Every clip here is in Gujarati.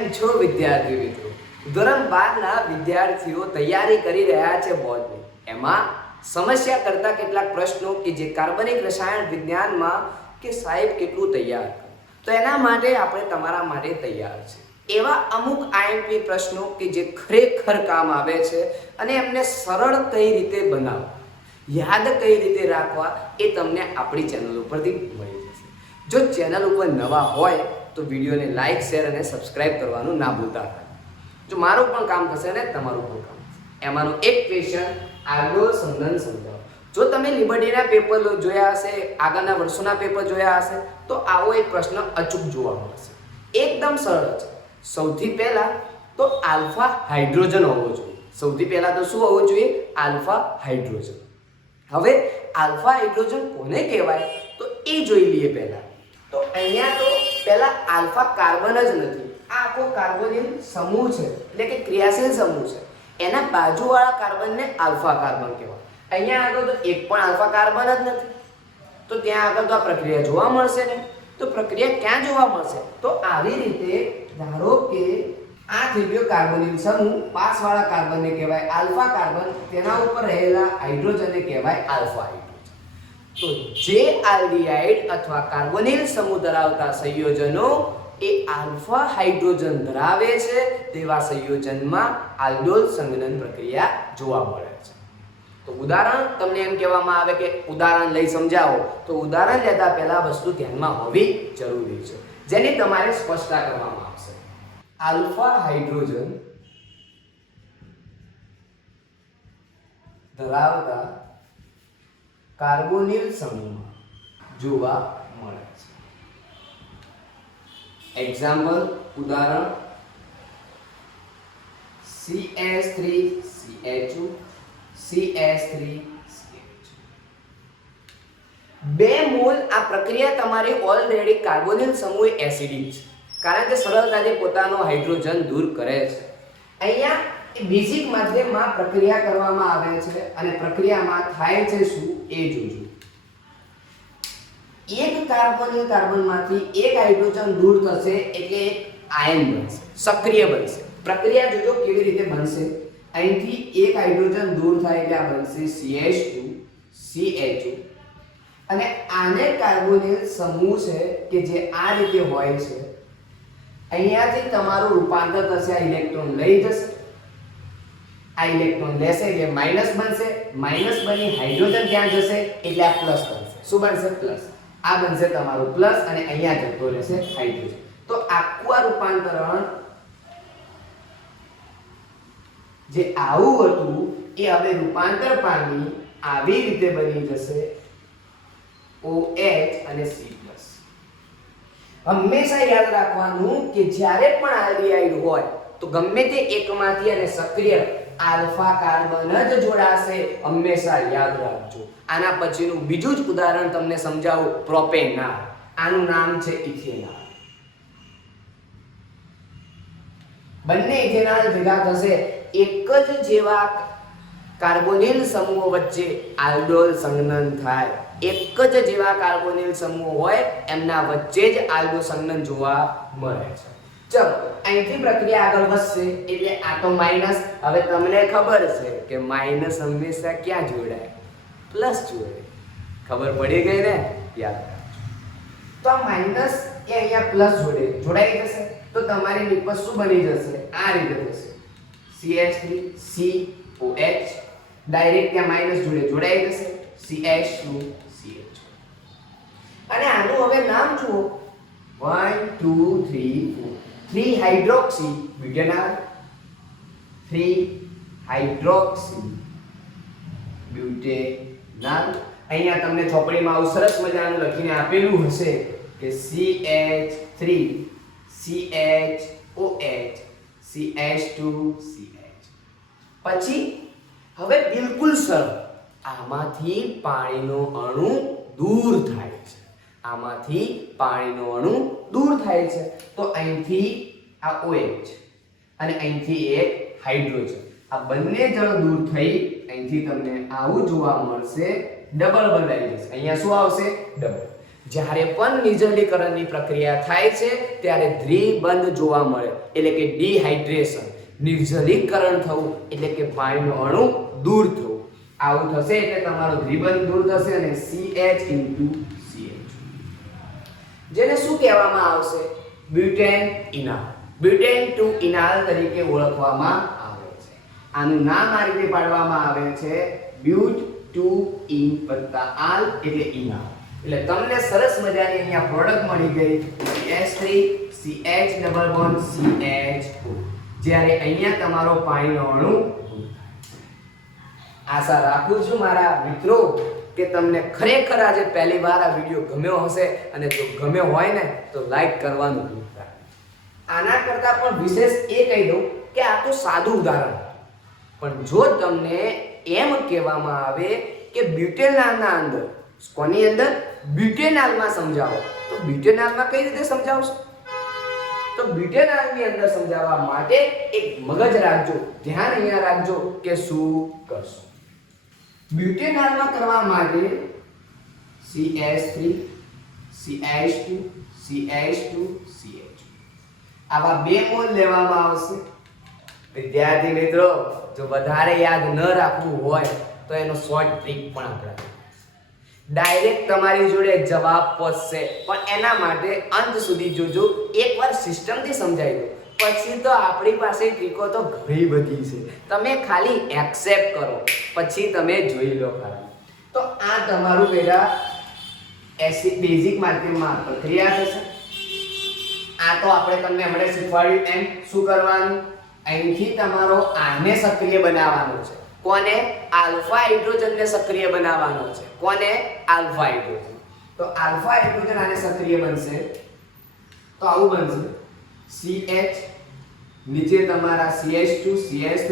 કેમ છો વિદ્યાર્થી મિત્રો? ધોરણ 12 ના વિદ્યાર્થીઓ તૈયારી કરી રહ્યા છે બોર્ડની. એમાં સમસ્યા કરતા કેટલાક પ્રશ્નો કે જે કાર્બનિક રસાયણ વિજ્ઞાનમાં કે સાહેબ કેટલું તૈયાર કરો, તો એના માટે આપણે તમારા માટે તૈયાર છે. એવા અમુક આઈએમપી પ્રશ્નો કે જે ખરેખર કામ આવે છે અને એમને સરળ કઈ રીતે બનાવવા, યાદ કઈ રીતે રાખવા, એ તમને આપણી ચેનલ ઉપરથી મળી જશે. જો ચેનલ ઉપર નવા હોય તો વિડીયોને લાઈક, શેર અને સબસ્ક્રાઇબ કરવાનું ના ભૂલતા. જો મારું પણ કામ થશે અને તમારું પણ કામ થશે. એમાંનો એક ક્વેશ્ચન આગળ સમજાવો. જો તમે લિબર્ટીના પેપર જોયા હશે, આગળના વર્ષોના પેપર જોયા હશે, તો આવો એક પ્રશ્ન અચૂક જોવા મળશે. એકદમ સરળ છે. સૌથી પહેલા તો આલ્ફા હાઇડ્રોજન હોવો જોઈએ. સૌથી પહેલા તો શું હોવું જોઈએ? Alpha hydrogen. હવે આલ્ફા હાઇડ્રોજન કોને કહેવાય તો એ જોઈ લઈએ પહેલા. તો અહીંયા તો પહેલા આલ્ફા કાર્બન જ નથી, આ આખો કાર્બોનિલ સમૂહ છે, એટલે કે ક્રિયાશીલ સમૂહ છે. એના બાજુવાળા કાર્બનને આલ્ફા કાર્બન કહેવાય. અહીંયા આગળ તો એક પણ આલ્ફા કાર્બન જ નથી, તો ત્યાં આગળ તો આ પ્રક્રિયા જોવા મળશે ને. તો પ્રક્રિયા ક્યાં જોવા મળશે? તો આવી રીતે ધારો કે આ થઈ ગયો કાર્બોનિલ સમૂહ, પાસવાળા કાર્બનને કહેવાય આલ્ફા કાર્બન, તેના ઉપર રહેલા હાઇડ્રોજનને કહેવાય આલ્ફા હાઇડ્રોજન. તો જે આલ્ડીહાઇડ અથવા કાર્બોનિલ સમૂહ ધરાવતા સંયોજનો એ આલ્ફા હાઇડ્રોજન ધરાવે છે, તેવા સંયોજનમાં આલ્ડોલ સંઘનન પ્રક્રિયા જોવા મળે છે. તો ઉદાહરણ તમને એમ કહેવામાં આવે કે ઉદાહરણ લઈ સમજાવો, તો ઉદાહરણ લેતા પહેલા વસ્તુ ધ્યાનમાં હોવી જરૂરી છે, જેની તમારે સ્પષ્ટતા કરવામાં આવશે. આલ્ફા હાઇડ્રોજન ધરાવતા કાર્બોનિલ સમૂહમાં જોવા મળે છે. એક્ઝામ્પલ, ઉદાહરણ CH3CH2 CH3CH2. 2 મોલ. આ પ્રક્રિયા તમારી ઓલરેડી કાર્બોનિલ સમૂહ એસિડિક છે, કારણ કે સરળતાથી પોતાનો હાઇડ્રોજન દૂર કરે છે. અહીંયા બેઝિક માધ્યમમાં પ્રક્રિયા કરવામાં આવે છે અને પ્રક્રિયામાં થાય છે શું એ જોજો. એક કાર્બોનિલ કાર્બનમાંથી એક હાઇડ્રોજન દૂર થશે એટલે એક આયન બનશે, સક્રિય બનશે. પ્રક્રિયા જોજો કેવી રીતે બનશે. અહીંથી એક હાઇડ્રોજન દૂર થાય એટલે આ બનશે CH2 CH2 અને આને કાર્બોનિલ સમૂહ છે કે જે આ રીતે હોય છે. અહીંયાથી તમારું રૂપાંતર થશે, આ ઇલેક્ટ્રોન લઈ જશે, આ ઇલેક્ટ્રોન લેશે એટલે માઈનસ બનશે, માઈનસ બની હાઇડ્રોજન ત્યાં જશે એટલે આ પ્લસ બનશે. શું બનશે? પ્લસ. આ બનશે તમારું પ્લસ અને અહીંયા જતો રહેશે હાઇડ્રોજન. તો આખું આ રૂપાંતરણ જે આવું હતું એ હવે રૂપાંતર પામી આવી રીતે બની જશે OH અને C+. હંમેશા યાદ રાખવાનું કે જ્યારે પણ આલ્ડીહાઇડ હોય તો ગમે તે એકમાંથી અને સક્રિય આલ્ફા કાર્બન જ જોડાશે. હંમેશા યાદ રાખજો. આના પછીનું બીજું જ ઉદાહરણ તમને સમજાવું, પ્રોપેનોલ. આનું નામ છે ઇથેનોલ. બંને ઇથેનોલ ભેગા થશે, એક જ જેવા કાર્બોનિલ સમૂહો વચ્ચે આલ્ડોલ સંઘનન થાય. એક જ જેવા કાર્બોનિલ સમૂહ હોય એમના વચ્ચે જ આલ્ડોલ સંઘનન જોવા મળે છે. ચલો, અહીંથી પ્રક્રિયા આગળ વધશે એટલે આ તો માઈનસ. હવે તમને ખબર છે કે માઈનસ હંમેશા ક્યાં જોડાય? પ્લસ જોડે. ખબર પડી ગઈ ને? યાદ રાખજો. તો આ માઈનસ એ અહીંયા પ્લસ જોડે જોડાઈ જશે તો તમારી નિપજ શું બની જશે? આ રીતે થશે CH3COH. ડાયરેક્ટ ત્યાં માઈનસ જોડે જોડાઈ જશે CH2CH. અને આનું હવે નામ જુઓ, 1 2 3 4. 3 હાઇડ્રોક્સી બ્યુટેનોલ, 3 હાઇડ્રોક્સી બ્યુટેનોલ. અહીંયા તમને ચોપડીમાં આવું સરસ મજાનું લખીને આપેલું હશે કે CH3 CHOH CH2CH. પછી હવે બિલકુલ સરળ, આમાંથી પાણીનો અણુ દૂર થાય છે. આમાંથી પાણીનો અણુ દૂર થાય છે તો અહીંથી આ OH અને અહીંથી એક હાઇડ્રોજન, આ બંને જળ દૂર થઈ અહીંથી તમને આવું જોવા મળશે, ડબલ બંધાઈ જશે. અહીંયા શું આવશે? ડબલ. જ્યારે પણ નિર્જલીકરણની પ્રક્રિયા થાય છે ત્યારે દ્વિબંધ જોવા મળે, એટલે કે ડિહાઇડ્રેશન. નિર્જલીકરણ થવું એટલે કે પાણીનો અણુ દૂર થવું. આવું થશે એટલે તમારો દ્વિબંધ દૂર થશે અને CH CH, જેને શું કહેવામાં આવશે? બ્યુટેન ઇનાલ. બ્યુટેન ટુ ઇનાલ તરીકે ઓળખવામાં આવે છે. આનું નામ આ રીતે પાડવામાં આવે છે, બ્યુટ ટુ ઇન વત્તા આલ એટલે ઇનાલ. એટલે તમને સરસ મજાની અહીંયા પ્રોડક્ટ મળી ગઈ CH3 CH double bond CHO. જ્યારે અહીંયા તમારો પાણીનો અણુ. આશા રાખું છું મારા મિત્રો કે તમને ખરેખર આજે પહેલી વાર આ વિડીયો ગમ્યો હશે, અને જો ગમ્યો હોય ને તો લાઈક કરવાનું ભૂલતા. આના કરતાં પણ વિશેષ એ કહી દઉં કે આ તો સાદું ઉદાહરણ, પણ જો તમને એમ કહેવામાં આવે કે બ્યુટેનાલના અંદર, કોની અંદર? બ્યુટેનાલમાં સમજાવો, તો બ્યુટેનાલમાં કઈ રીતે સમજાવશો? તો બ્યુટેનાલની અંદર સમજાવવા માટે એક મગજ રાખજો, ધ્યાન અહીંયા રાખજો કે શું કરશો. બ્યુટેનાલમાં કરવા માટે CH3 CH2 CH2 CH, આવા 2 મોલ લેવામાં આવશે. વિદ્યાર્થી મિત્રો, જો વધારે યાદ ન રાખવું હોય તો એનો શોર્ટ ટ્રીક પણ આપણે ડાયરેક્ટ તમારી જોડે જવાબ પહોંચશે, પણ એના માટે અંત સુધી જોજો. એકવાર સિસ્ટમથી સમજાવી દો, પછી તો આપણી પાસે ટ્રીકો તો ઘણી બધી છે. તમે ખાલી એક્સેપ્ટ કરો, પછી તમે જોઈ લો ખાલી. તો આ તમારું પહેલા એસિડ બેઝિક માધ્યમમાં પ્રક્રિયા થશે. આ તો આપણે તમને હમણાં શીખવાડ્યું એમ શું કરવાનું. અહીંથી તમારો આને સક્રિય બનાવવાનો છે. કોને? આલ્ફા હાઇડ્રોજનને સક્રિય બનાવવાનો છે. કોને? Alpha hydrogen. તો આલ્ફા હાઇડ્રોજન આને સક્રિય બનશે તો આવું બનશે CH, નીચે તમારા CH2 CH3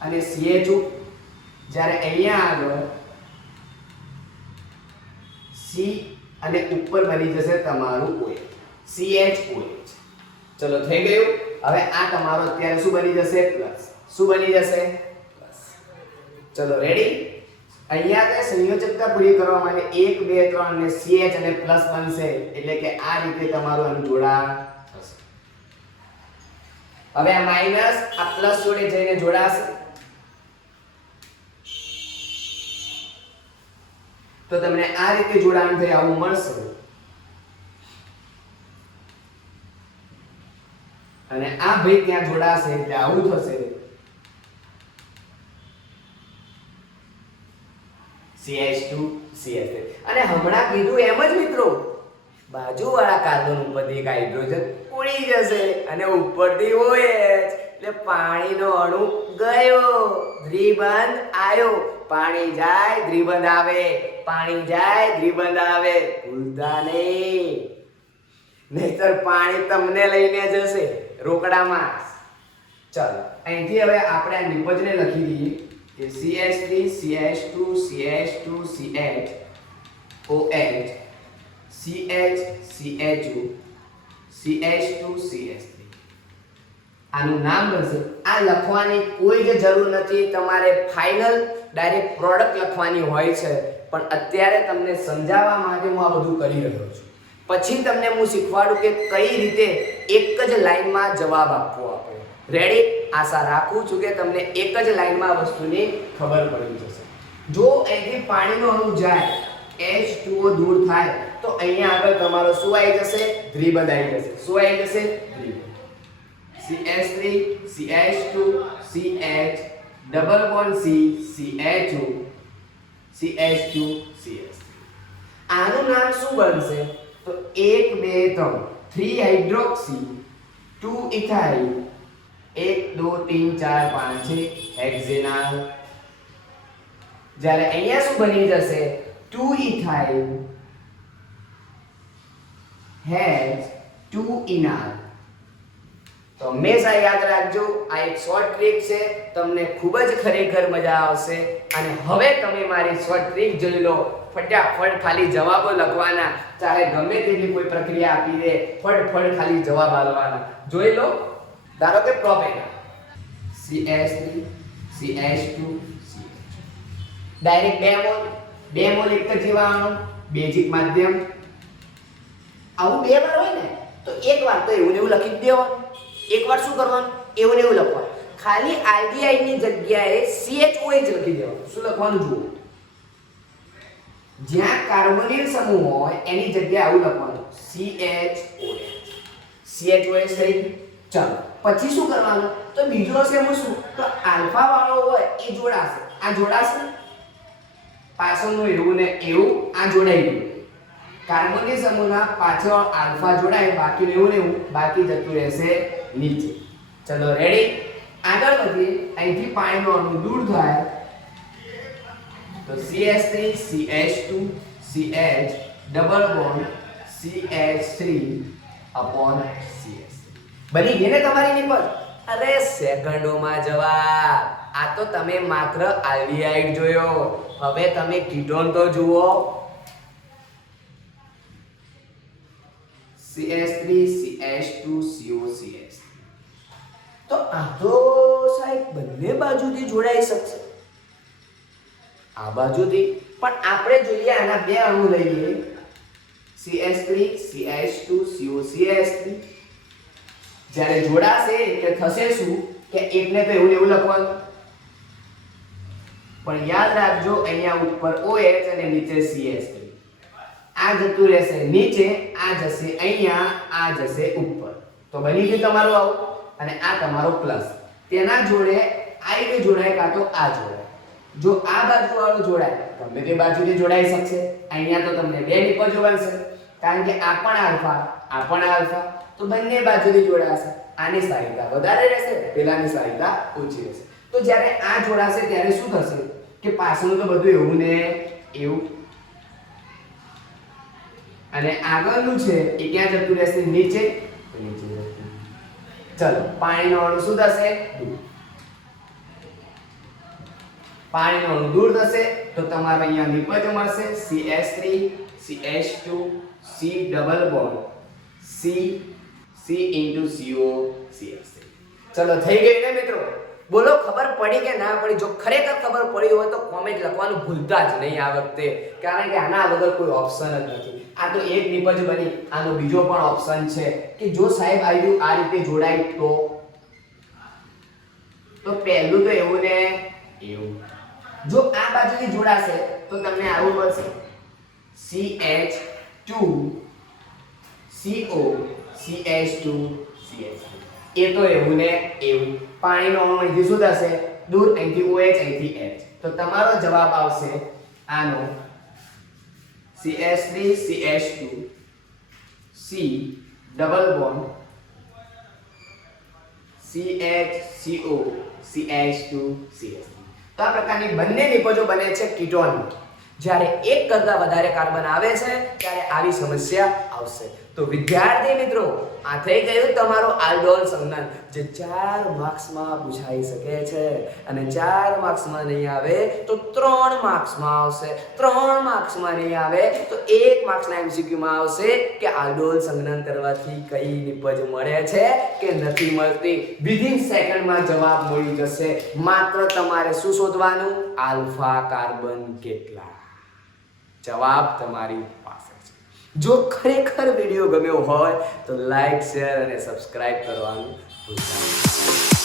અને CHO. જ્યારે અહીંયા આગળ C અને ઉપર બની જશે તમારું OH, CHOH. ચલો થઈ ગયું. હવે આ તમારો અત્યારે શું બની જશે? પ્લસ. શું બની જશે? પ્લસ. ચલો રેડી. અહીંયા તે સંયોજકતા પૂરી કરવા માટે 1 2 3 અને CH અને પ્લસ બનશે, એટલે કે આ રીતે તમારું આનું જોડાણ થશે. હવે આ માઈનસ આ પ્લસ જોડે જઈને જોડાશે, તો તમને આ રીતે જોડાણ થઈ આવું મળશે. અને આ ભાઈ ત્યાં જોડાશે એટલે આવું થશે. CH2 CH3. અને હમણાં કીધું એમ જ મિત્રો, બાજુવાળા કાર્બન ઉપરથી એક હાઇડ્રોજન ઉડી જશે અને ઉપરથી OH, એટલે પાણીનો અણુ ગયો, દ્વિબંધ આવ્યો. પાણી જાય દ્વિબંધ આવે, પાણી જાય દ્વિબંધ આવે. ભૂલતા નહીં, નહીતર પાણી તમને લઈને જશે રોકડામાં. ચાલો અહીંથી હવે આપણે આ નિપજને લખી દઈએ કે CH3 CH2 CH2 CH OH CH CHO CH2 CH3. આનું નામ બનશે. આ લખવાની કોઈ જ જરૂર નથી, તમારે ફાઇનલ ડાયરેક્ટ પ્રોડક્ટ લખવાની હોય છે, પણ અત્યારે તમને સમજાવવા માટે હું આ બધું કરી રહ્યો છું. પછી તમને હું શીખવાડું કે કઈ રીતે એક જ લાઈનમાં જવાબ આપવો આપણે. રેડી? આશા રાખું છું કે તમને એક જ લાઈનમાં વસ્તુની ખબર પડી જશે. જો અહીંથી પાણીનો અણુ જાય, H2O દૂર થાય, તો અહીંયા આગળ તમારો શું આવી જશે? દ્વિબંધ આવી જશે. શું આવી જશે? દ્વિબંધ. CH3 CH2 CH double bond C CHO CH2 CH3. આનું નામ શું બનશે? તો 1 2 3 3 હાઇડ્રોક્સી 2 ઇથાઇલ 1 2 3 4 5 6 હેક્ઝેનાલ. જ્યારે અહીંયા શું બની જશે? 2 ઇથાઇલ હેઝ 2 ઇનાલ. તો હંમેશા યાદ રાખજો, આ એક શોર્ટ ટ્રીક છે, તમને ખૂબ જ ખરેખર મજા આવશે. અને હવે તમે મારી શોર્ટ ટ્રીક જોઈ લો. ફટાફટ ખાલી જવાબો લખવાના, ચાહે ગમે તેટલી કોઈ પ્રક્રિયા આપી દે, ફટફટ ખાલી જવાબ આપવાના. જોઈ લો. ધારો કે propanol CH3 CH2 direct 2 mall એક જ જીવાણુ, બેઝિક માધ્યમ. આવું 2 વાર હોય ને તો એક વાર તો એવું ને એવું લખી જ દેવાનું, એક વાર શું કરવાનું, એવું ને એવું લખવાનું. ખાલી આલ્ડીહાઇડ ની જગ્યાએ CHOH લખી દેવાનું. શું લખવાનું જુઓ, જ્યાં કાર્બોનિલ સમૂહ હોય એની જગ્યાએ આવું લખવાનું CHOH થઈ. ચાલો પછી શું કરવાનું, તો બીજો સમૂહ શું, તો આલ્ફા વાળો હોય એ જોડાશે. આ જોડાશે, પાછળનું એવું ને એવું આ જોડાઈ ગયું. કાર્બોનિલ સમૂહના પાછળ આલ્ફા જોડાય, બાકી એવું ને એવું બાકી જતું રહેશે નીચે. ચલો રેડી, આગળ વધીએ. અહીંથી પાણીનો અણુ દૂર થાય તો CH3 CH2 CH double bond CH3/CH3 બની ગઈ ને તમારી નિપજ. અરે સેકન્ડોમાં જવાબ. આ તો તમે માત્ર આલ્ડીહાઇડ જોયો, હવે તમે કીટોન તો જુઓ. CH3 CH2 COCH. તો આ તો સાહેબ બંને બાજુથી જોડાઈ શકશે, આ બાજુથી પણ આપણે જોઈએ આના બે અણુ લઈએ CH3 CH2 COCH3. જ્યારે જોડાશે એટલે થશે શું કે એકને તો એવું એવું લખવાનું, પણ યાદ રાખજો અહીંયા ઉપર OH અને નીચે CH3. આ જતું રહેશે નીચે, આ જશે અહીંયા, આ જશે ઉપર. તો બની ગયું તમારું આવું, અને આ તમારો પ્લસ. તેના જોડે આ રીતે જોડાય કાં તો આ જોડાય. જો આ બાજુ વાળું જોડાય ગમે તે બાજુથી જોડાઈ શકશે. અહીંયા તો તમને બે નિપજો બનશે, કારણ કે આ પણ આલ્ફા, આ પણ આલ્ફા, તો બંને બાજુથી જોડાશે. આની સાહિત્ય વધારે રહેશે, પેલાની સાહિત્ય ઓછી રહેશે. તો જ્યારે આ જોડાશે ત્યારે શું થશે કે પાછળનું તો બધું એવું ને એવું, અને આગળનું છે એ ક્યાં જતું રહેશે, નીચે. નીચે જતું. ચલો પાણીનો અણુ શું થશે, પાણીનો અણુ દૂર થશે તો તમારે અહીંયા નિપજ મળશે CH3 CH2 C double bond C CH3. ચલો થઈ ગઈ ને મિત્રો? બોલો ખબર પડી કે ના પડી? જો ખરેખર ખબર પડી હોય તો કોમેન્ટ લખવાનું ભૂલતા જ નહીં આ વખતે, કારણ કે આના વગર કોઈ ઓપ્શન જ નથી. આ તો એક નિપજ બની, આનો બીજો પણ ઓપ્શન છે કે જો સાહેબ આવ્યું આ રીતે જોડાય તો પહેલું તો એવું ને એવું. જો આ બાજુથી જોડાશે તો તમને આવું મળશે CH2 CO CH2 CH3. એ તો એવું ને એવું. પાણીનો અણુ અહીંથી શું થશે, દૂર, અહીંથી OH અહીંથી H. તો તમારો જવાબ આવશે આનો CH3 CH2 C double bond CHCO CH2 CH3. તો આ પ્રકારની બંને નિપજો બને છે કીટોન. જ્યારે એક કરતાં વધારે કાર્બન આવે છે ત્યારે આવી સમસ્યા આવશે. તો વિદ્યાર્થી મિત્રો, આ થઈ ગયું તમારો આલ્ડોલ સંઘનન, જે 4 માર્ક્સમાં પૂછાઈ શકે છે. અને 4 માર્ક્સમાં નહીં આવે તો 3 માર્ક્સમાં આવશે, 3 માર્ક્સમાં નહીં આવે તો 1 માર્ક્સના MCQમાં આવશે કે આલ્ડોલ સંઘનન કરવાથી કઈ નિપજ મળે છે કે નથી મળતી. વિધિન સેકન્ડમાં જવાબ મળી જશે. માત્ર તમારે શું શોધવાનું, આલ્ફા કાર્બન કેટલા. જવાબ તમારી પાસે છે. જો ખરેખર વિડીયો ગમ્યો હોય તો લાઈક, શેર અને સબસ્ક્રાઇબ કરવાનું ભૂલતા નહીં.